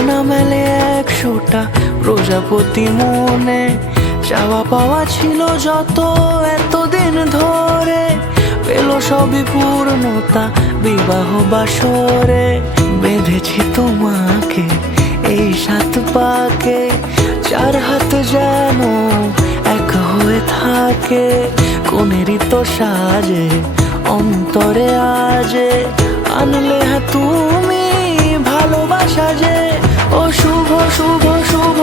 ডানা মেলে 100টা প্রজাপতি মনে, চাওয়া পাওয়া ছিল যত এতদিন ধরে, পেল সবই পূর্ণতা বিবাহ বাসরে। বেঁধেছি তোমাকে এই 7 পাকে, 4 হাত যেন এক হয়ে থাকে। কোনেরই তো সাজে অন্তরে আজে, আনলে হ্যাঁ তুমি ভালোবাসা যে। ও শুভ শুভ শুভ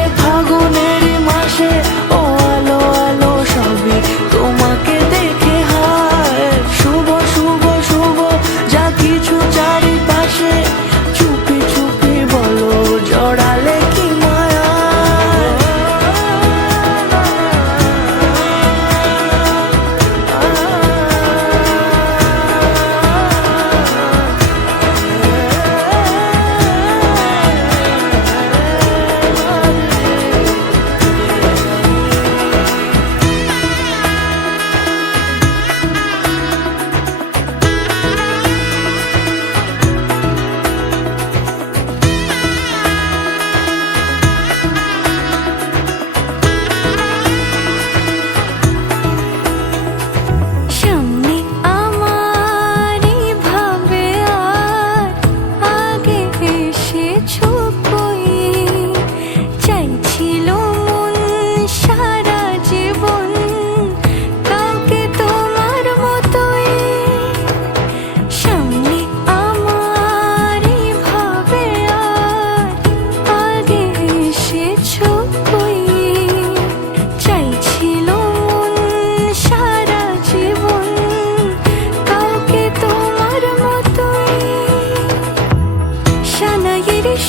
এ ফাগুনেরই মাসে, ও আলো আলো সবই তোমাকে দেখে হায়। শুভ শুভ শুভ যা কিছু চারিপাশে, চুপি চুপি বলো জড়ালে কি মায়া।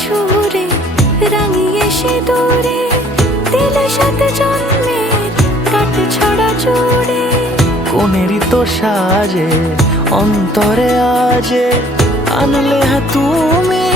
সুরে রাঙিয়ে সে দূরে দিলে 7 জন্মের কাট ছড়া জুড়ে। কোনেরই তো সাজে অন্তরে আজে, আনলে হ্যাঁ তুমি